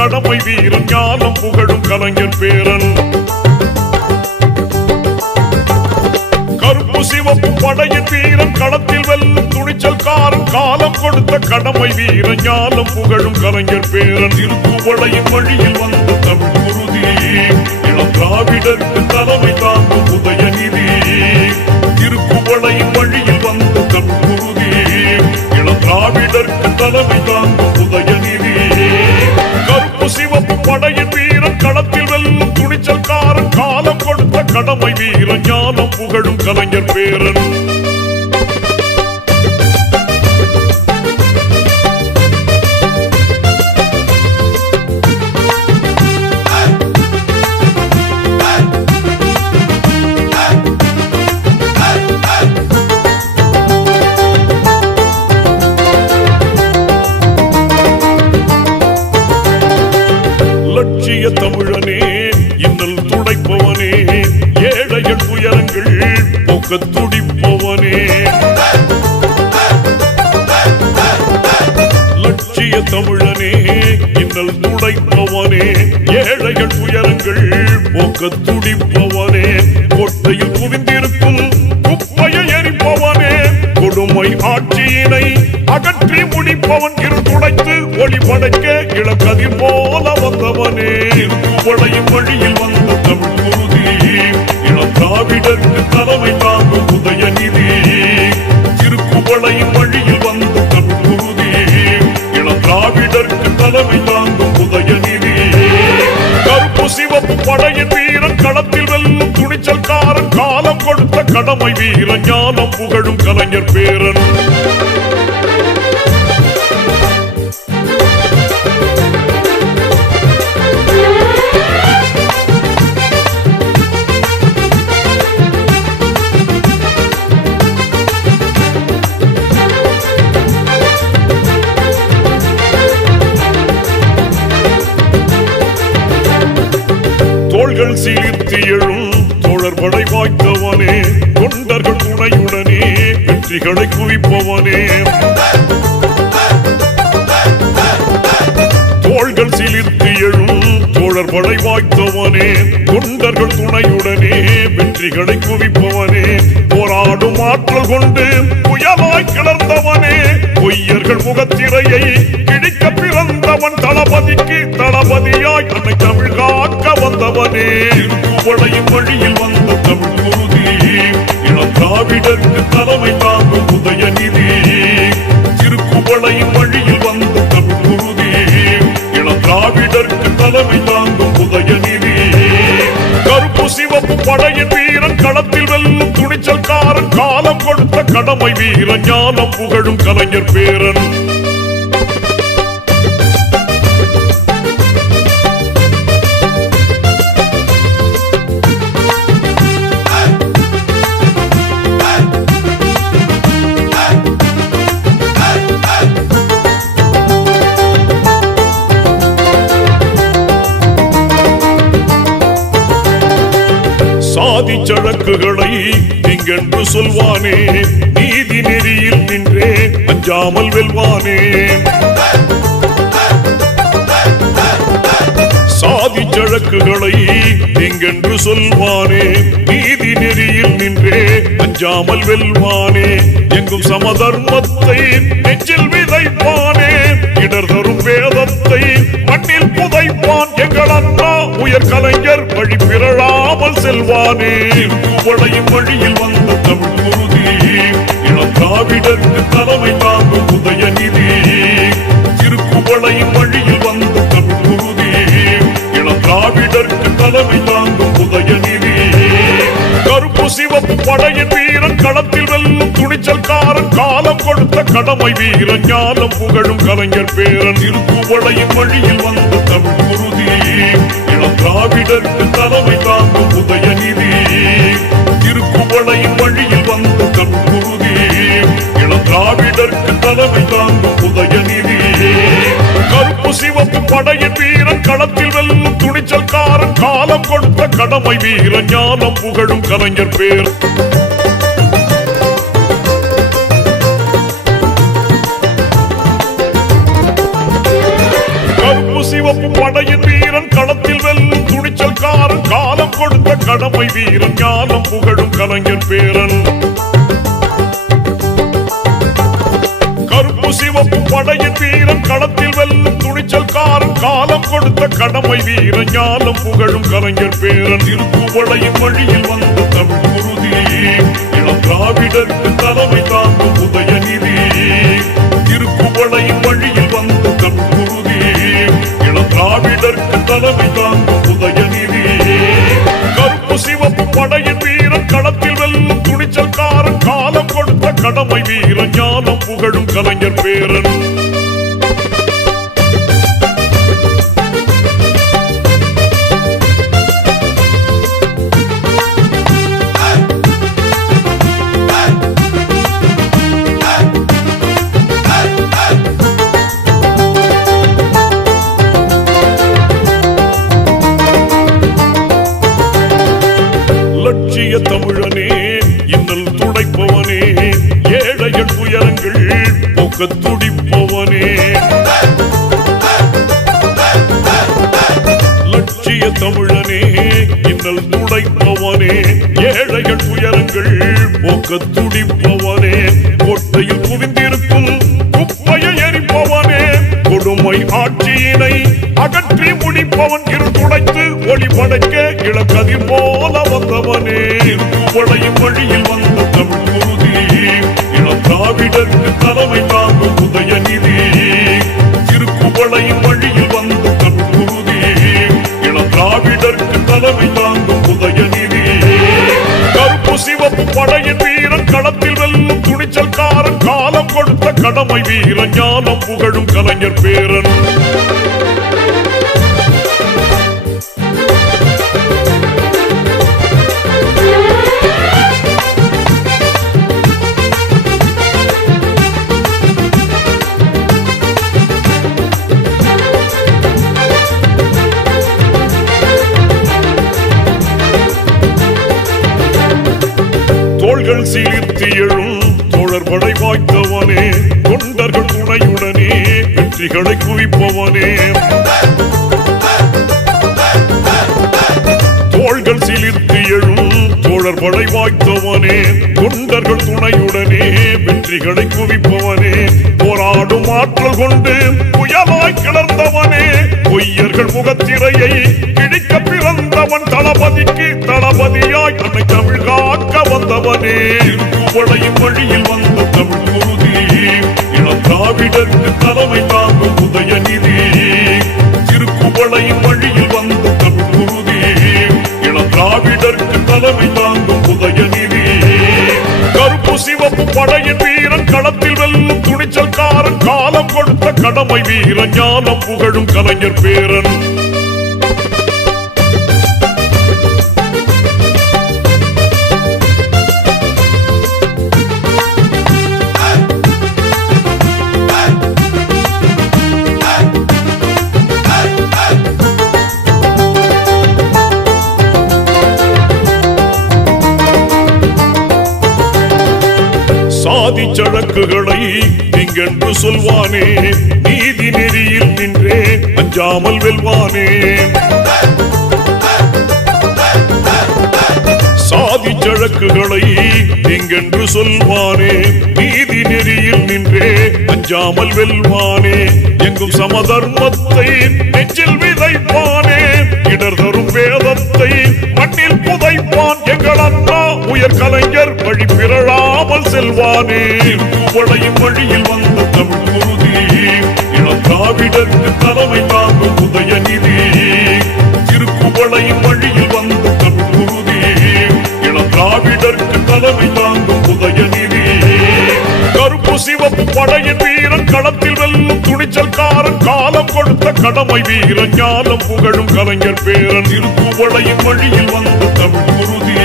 கடமை வீரன் ஞானம் புகழும் கலைஞர் பேரன். கருப்பு சிவப்பு படையின் வீரன் களத்தில் வெல்லும் துணிச்சல்காரன் காலம் கொடுத்த கடமை வீரன் ஞானம் புகழும் கலைஞர் பேரன். திருக்குவளையின் வழியில் வந்த தமிழ் குருதி இளம் திராவிடருக்கு தலைமை தாங்கும் உதயநிதி. திருக்குவளையின் வழியில் வந்த தமிழ் குருதி இளம் திராவிடருக்கு தலைமை தாங்கும் உதயநிதி. கருப்பு சிவப்பு படையின் வீரன் களத்தில் வெல்லும் துணிச்சல்காரன் காலம் கொடுத்த கடமை வீரன் ஞானம் புகழும் கலைஞர் பேரன். லட்சிய தமிழனே இன்னல் துடைப்பவனே ஏழைகள் துயரங்கள் போக்க துடிப்பவனே. லட்சிய தமிழனே இன்னல் துடைப்பவனே ஏழைகள் துயரங்கள் போக்க துடிப்பவனே. கோட்டையில் குவிந்திருக்கும் குப்பையை எரிப்பவனே கொடுமை ஆட்சியினை அகற்றி முடிப்பவன். இருந்துடைத்து ஒளி படைக்க இளக்கதிர் போல வந்தவனே. திருக்குவளையின் வழியில் வந்த தமிழ் குருதி இளம் திராவிடருக்கு தலைமை தாங்கும் உதயநிதி. திருக்குவளையின் வழியில் வந்த தமிழ் குருதி இளம் திராவிடருக்கு தலைமை தாங்கும் உதயநிதி. கருப்பு சிவப்பு படையின் வீரன் களத்தில் வெல்லும் துணிச்சல்காரன் காலம் கொடுத்த கடமை வீரன் ஞானம் புகழும் கலைஞர் பேரன். தோள்கள் சீர்த்தி எழும் தோழர்படை வாய்த்தவனே தொண்டர்கள் துணையுடனே வெற்றிகளை குவிப்பவனே. தோள்கள் சீர்த்தி எழும் தோழர்படை வாய்த்தவனே தொண்டர்கள் துணையுடனே வெற்றிகளை குவிப்பவனே. போராடும் ஆற்றல் கொண்டு புயலாய் கிளர்ந்தவனே பொய்யர்கள் முகத்திரையை கிழிக்க பிறந்தவன். தளபதிக்கு தளபதியாய் அன்னை தமிழ் காக்க வந்தவனே. திருக்குவளையின் வழியில் வந்த தமிழ் குருதி இளம் திராவிடருக்கு தலைமை தாங்கும் உதயநிதி. திருக்குவளையின் வழியில் வந்த தமிழ் குருதி இளம் திராவிடருக்கு தலைமை தாங்கும் உதயநிதி. கருப்பு சிவப்பு படையின் வீரன் களத்தில் வெல்லும் துணிச்சல்காரன் காலம் கொடுத்த கடமை வீரன் ஞானம் புகழும் கலைஞர் பேரன். சாதி சழக்குகளை திங்கென்று சொல்வானே நீதி நெறியில் நின்றே அஞ்சாமல் வெல்வானே. சாதி சழக்குகளை திங்கென்று சொல்வானே நீதி நெறியில் நின்றே அஞ்சாமல் வெல்வானே. எங்கும் சமதர்மத்தை நெஞ்சில் விதைப்பானே இடர் தரும் வேதத்தை மண்ணில் புதைப்பான். எங்கள் அண்ணா உயர் கலைஞர் வழி பிறழாமல் செல்வானே. திருக்குவளையின் வழியில் வந்த தமிழ் குருதி இளம் திராவிடருக்கு தலைமை தாங்கும் உதயநிதி. திருக்குவளையின் வழியில் வந்த தமிழ் குருதி இளம் திராவிடருக்கு தலைமை தாங்கும் உதயநிதி. கருப்பு சிவப்பு படையின் வீரன் களத்தில் வெல்லும் துணிச்சல்காரன் காலம் கொடுத்த கடமை வீரன் ஞானம் புகழும் கலைஞர் பேரன். திருக்குவளையின் வழியில் வந்த தமிழ் குருதி இளம் திராவிடருக்கு தலைமை தாங்கும் உதயநிதி. திருக்குவளையின் வழியில் வந்த தமிழ் குருதி இளம் திராவிடருக்கு தலைமை தாங்கும் உதயநிதி. கருப்பு சிவப்பு படையின் வீரன் களத்தில் வெல்லும் துணிச்சல்காரன் காலம் கொடுத்த கடமை வீரன் ஞானம் புகழும் கலைஞர் பேர். கருப்பு சிவப்பு படை கடமை வீரன் ஞானம் புகழும் கலைஞர் பேரன். கருப்பு சிவப்பு படையின் வீரன் களத்தில் வெல்லும் துணிச்சல்காரன் காலம் கொடுத்த கடமை வீரன் ஞானம் புகழும் கலைஞர் பேரன். திருக்குவளையின் வழியில் வந்த தமிழ் குருதி இளம் திராவிடருக்கு தலைமை தாங்கும் உதயநிதி. திருக்குவளையின் வழியில் வந்த தமிழ் குருதி இளம் திராவிடருக்கு தலைமை தாங்கும் உதயநிதி. கருப்பு சிவப்பு படையின் வீரன் களத்தில் வெல்லும் துணிச்சல்காரன் காலம் கொடுத்த கடமை வீரன் ஞானம் புகழும் கலைஞர் பேரன். லட்சிய தமிழனே இன்னல் துடைப்பவனே ஏழைகள் துயரங்கள் போக்க துடிப்பவனே. லட்சிய தமிழனே இன்னல் துடைப்பவனே ஏழைகள் துயரங்கள் போக்க துடிப்பவனே. கோட்டையில் குவிந்திருக்கும் குப்பையை எரிப்பவனே கொடுமை ஆட்சியினை அகற்றி முடிப்பவன். இருந்துடைத்து ஒளி படைக்க இளக்கதிர் போல வந்தவனே. திருக்குவளையின் வழியில் வந்த தமிழ் குருதி இளம் திராவிடருக்கு தலைமை தாங்கும் உதயநிதி. திருக்குவளையின் வழியில் வந்த தமிழ் குருதி இளம் திராவிடருக்கு தலைமை தாங்கும் உதயநிதி. கருப்பு சிவப்பு படையின் வீரன் களத்தில் வெல்லும் துணிச்சல்காரன் காலம் கொடுத்த கடமை வீரன் ஞானம் புகழும் கலைஞர் பேரன். தோள்கள் சீர்த்தி எழும் தோழர்படை வாய்த்தவனே தொண்டர்கள் துணையுடனே வெற்றிகளை குவிப்பவனே. தோள்கள் சீர்த்தி எழும் தோழர்படை வாய்த்தவனே தொண்டர்கள் துணையுடனே வெற்றிகளை குவிப்பவனே. போராடும் ஆற்றல் கொண்டு புயலாய் கிளர்ந்தவனே பொய்யர்கள் முகத்திரையை கிழிக்க பிறந்தவன். தளபதிக்கு தளபதியாய் அன்னை தமிழ் காக்க வந்தவனே. திருக்குவளையின் வழியில் வந்த தமிழ் குருதி இளம் திராவிடருக்கு தலைமை தாங்கும் உதயநிதி. திருக்குவளையின் வழியில் வந்த தமிழ் குருதி இளம் திராவிடருக்கு தலைமை தாங்கும் உதயநிதி. கருப்பு சிவப்பு படையின் வீரன் களத்தில் வெல்லும் துணிச்சல்காரன் காலம் கொடுத்த கடமை வீரன் ஞானம் புகழும் கலைஞர் பேரன். சாதி சழக்குகளை திங்கென்று சொல்வானே நீதி நெறியில் நின்றே அஞ்சாமல் வெல்வானே. சாதி சழக்குகளை திங்கென்று சொல்வானே நீதி நெறியில் நின்றே அஞ்சாமல் வெல்வானே. எங்கும் சமதர்மத்தை நெஞ்சில் விதைப்பானே இடர் தரும் வேதத்தை மண்ணில் புதைப்பான். எங்கள் அண்ணா உயர் கலைஞர் வழி பிறழாமல் செல்வானே. திருக்குவளையின் வழியில் வந்த தமிழ் குருதி இளம் திராவிடருக்கு தலைமை தாங்கும் உதயநிதி. திருக்குவளையின் வழியில் வந்த தமிழ் குருதி இளம் திராவிடருக்கு தலைமை தாங்கும் உதயநிதி. கருப்பு சிவப்பு படையின் வீரன் களத்தில் வெல்லும் துணிச்சல்காரன் காலம் கொடுத்த கடமை வீரன் ஞானம் புகழும் கலைஞர் பேரன். திருக்குவளையின் வழியில் வந்த தமிழ் குருதி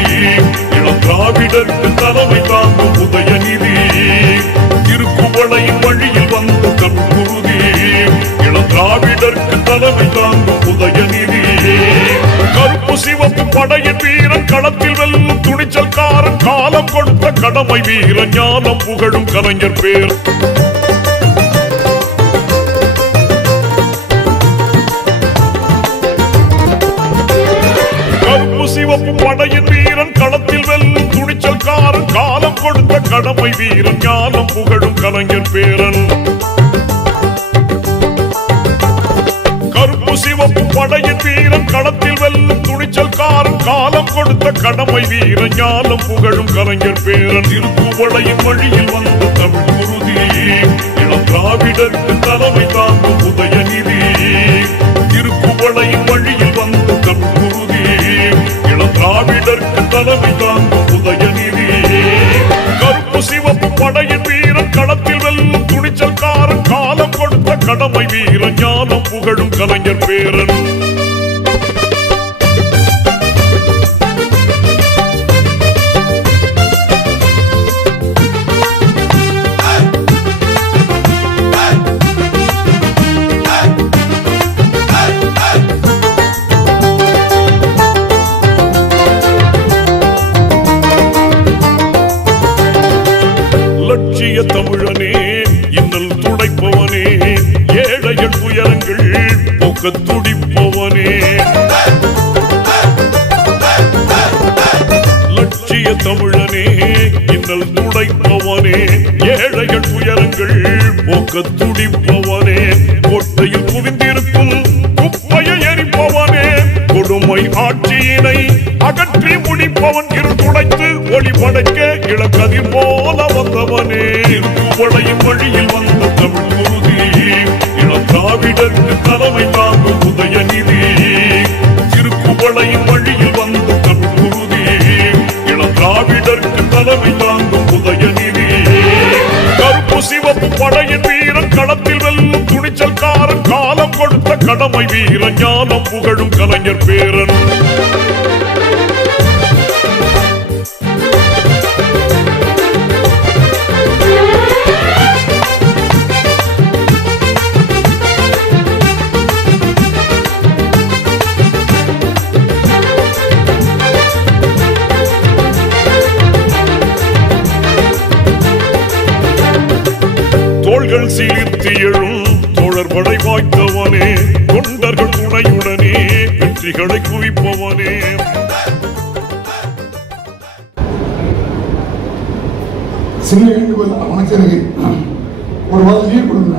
இளம் திராவிடருக்கு தலைமை தாங்கும் உதயநிதி. திருக்குவளையின் வழியில் வந்த தமிழ் குருதி இளம் திராவிடருக்கு தலைமை தாங்கும் உதயநிதி. கருப்பு சிவப்பு படையின் வீரன் களத்தில் வெல்லும் துணிச்சல்காரன் காலம் கொடுத்த கடமை வீரன் ஞானம் புகழும் கலைஞர் பேர். கருப்பு சிவப்பு படையின் வீரன் களத்தில் வெல்லும் துணிச்சல்காரன் காலம் கொடுத்த கடமை வீரன் ஞானம் புகழும் கலைஞர் பேரன் கருப்பு சிவப்பு படையின் வீரன் களத்தில் வெல்லும் துணிச்சல்காரன் காலம் கொடுத்த கடமை வீரன் ஞானம் புகழும் கலைஞர் பேரன் திருக்குவளையின் வழியில் வந்த தமிழ் குருதி இளம் திராவிடருக்கு தலைமை தாங்கும் உதயநிதி திருக்குவளையின் வழியில் வந்த தமிழ் குருதி இளம் திராவிடருக்கு தலைமை தாங்கும் உதயநிதி கருப்பு சிவப்பு படையின் வீரன் களத்தில் வெல்லும் துணிச்சல்காரன் காலம் கொடுத்த கடமை வீரன் ஞானம் புகழும் கலைஞர் பேரன் லட்சிய தமிழனே இன்னல் துடைப்பவனே ஏழைகள் துயரங்கள் போக்க துடிப்பவனே லட்சிய தமிழனே இன்னல் துடைப்பவனே ஏழைகள் துயரங்கள் போக்க துடிப்பவனே கோட்டையில் குவிந்திருக்கும் குப்பையை எரிப்பவனே கொடுமை ஆட்சியினை அகற்றி முடிப்பவன் இருந்துடைத்து ஒளி படைக்க இளக்கதிர் போல வந்தவனே திருக்குவளையின் வழியில் வந்த தமிழ் குருதி இளம் திராவிடருக்கு தலைமை தாங்கும் உதயநிதி திருக்குவளையின் வழியில் வந்த தமிழ் குருதி இளம் திராவிடருக்கு தலைமை தாங்கும் உதயநிதி கருப்பு சிவப்பு படையின் வீரன் களத்தில் வெல்லும் துணிச்சல்காரன் காலம் கொடுத்த கடமை வீரன் ஞானம் புகழும் கலைஞர் பேரன் தோள்கள் சீர்த்தி எழும் தோழர்படை வாய்த்தவனே தொண்டர்கள் துணையுடனே வெற்றிகளை குவிப்பவனே சின்ன வேண்டுகோள் அமைச்சருக்கு ஒரு வாரம் லீவ் கொடுங்க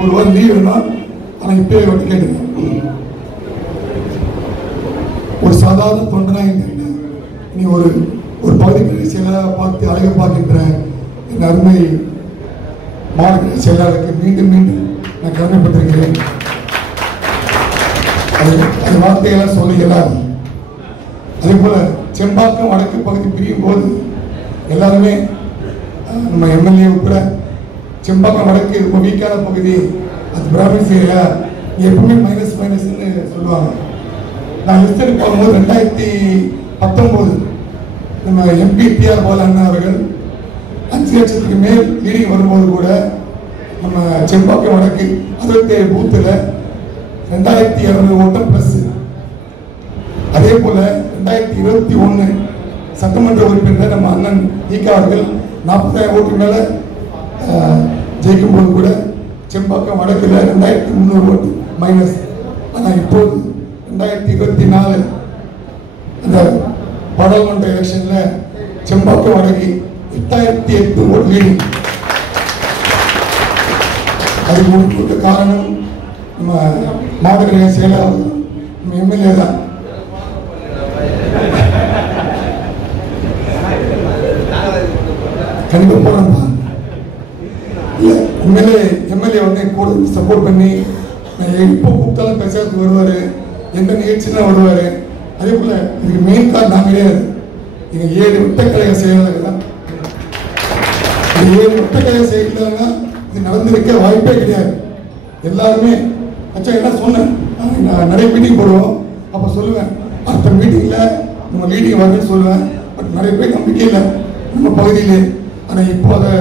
ஒரு வாரம் லீவ் வேணாம் ஆனால் இப்பயே வந்து கேட்டுங்க ஒரு சாதாரண தொண்டனா இருந்தீங்கன்னா நீ ஒரு பகுதி செயலாளராக பார்த்து அழக பார்க்கின்ற என் அருமை மாவட்ட செயலாளருக்கு மீண்டும் மீண்டும் நான் கடமைப்பட்டிருக்கிறேன் அது வார்த்தையெல்லாம் சொல்ல இயலாது அதே போல செம்பாக்கம் வடக்கு பகுதி பிரியும் போது எல்லாருமே நம்ம எம்எல்ஏ உட்பட செம்பாக்கம் வடக்கு ரொம்ப வீக்கான பகுதி அது பிராமின்ஸ் ஏரியா எப்பவுமே மைனஸ்ன்னு சொல்லுவாங்க நான் லிஸ்டருக்கு போகும்போது 2019 நம்ம எம்பி டிஆர் பாலா அண்ணா அவர்கள் 5 லட்சத்துக்கு மேல் லீடிங் வரும்போது கூட நம்ம செம்பாக்கம் வடக்கு 67 பூத்தில் 2200 ஓட்டம் பிளஸ். அதே போல 2021 சட்டமன்ற உறுப்பினர் நம்ம அண்ணன் ஈகா அவர்கள் 40,000 ஓட்டு மேல ஜெயிக்கும் போது கூட செம்பாக்கம் வடக்குல 2300 ஓட்டு மைனஸ். ஆனால் இப்போது 2024 அந்த பாராளுமன்ற எலெக்ஷன்ல செம்பாக்கம் வடக்கு 8008 ஓட்டு லீடிங். அதுக்கு முக்கிய காரணம் நம்ம மாவட்ட செயலாளர் நம்ம எம்எல்ஏ தான். கண்டிப்பா போறேன் எம்எல்ஏ வந்து கூட சப்போர்ட் பண்ணி எப்போ கூப்பிட்டாலும் பேசுறதுக்கு வருவாரு, எந்த நிகழ்ச்சினா வருவாரு. அதே போல இதுக்கு மெயின் காரணம் நான் கிடையாது, எங்க 7 வட்டக்கழக செயலாளர்கள் தான். 7 வட்டக்கழக செயலாளர்னா இது நடந்திருக்க வாய்ப்பே கிடையாது. எல்லாருமே அச்சா என்ன சொன்னேன், நான் நிறைய மீட்டிங் போடுவோம், அப்போ சொல்லுவேன் அடுத்த மீட்டிங்கில் நம்ம லீடிங் வருதுன்னு சொல்லுவேன். பட் நிறைய பேர் நம்பிக்கை இல்லை நம்ம பகுதியிலே. ஆனால் இப்போ அதை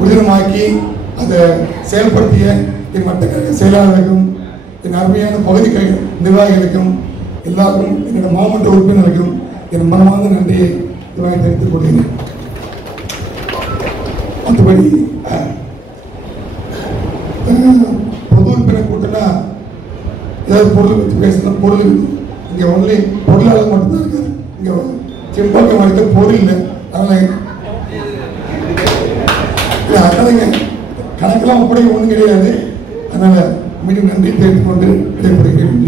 உறுதிமாக்கி அதை செயல்படுத்திய என் வட்டக்கழக செயலாளர்களுக்கும் என் அருமையான பகுதி நிர்வாகிகளுக்கும் எல்லாருக்கும் என்னோட மாவட்ட உறுப்பினர்களுக்கும் என் மனமார்ந்த நன்றியை தெரிவித்துக் கொள்கிறேன். மற்றபடி பொது உறுப்பினர் கூட்டம்னா ஏதாவது பொருள் வச்சு பேசணும். பொருள் இங்கே ஒன்லி பொருளாளர் மட்டும்தான் இருக்காரு. இங்கே செம்பாக்கம் வரைக்க பொருள் இல்லை. அதனால கணக்கெல்லாம் அப்படி ஒன்றும் கிடையாது. அதனால மீண்டும் நன்றி தெரிவித்துக் கொண்டு விடைபெறுகிறேன்.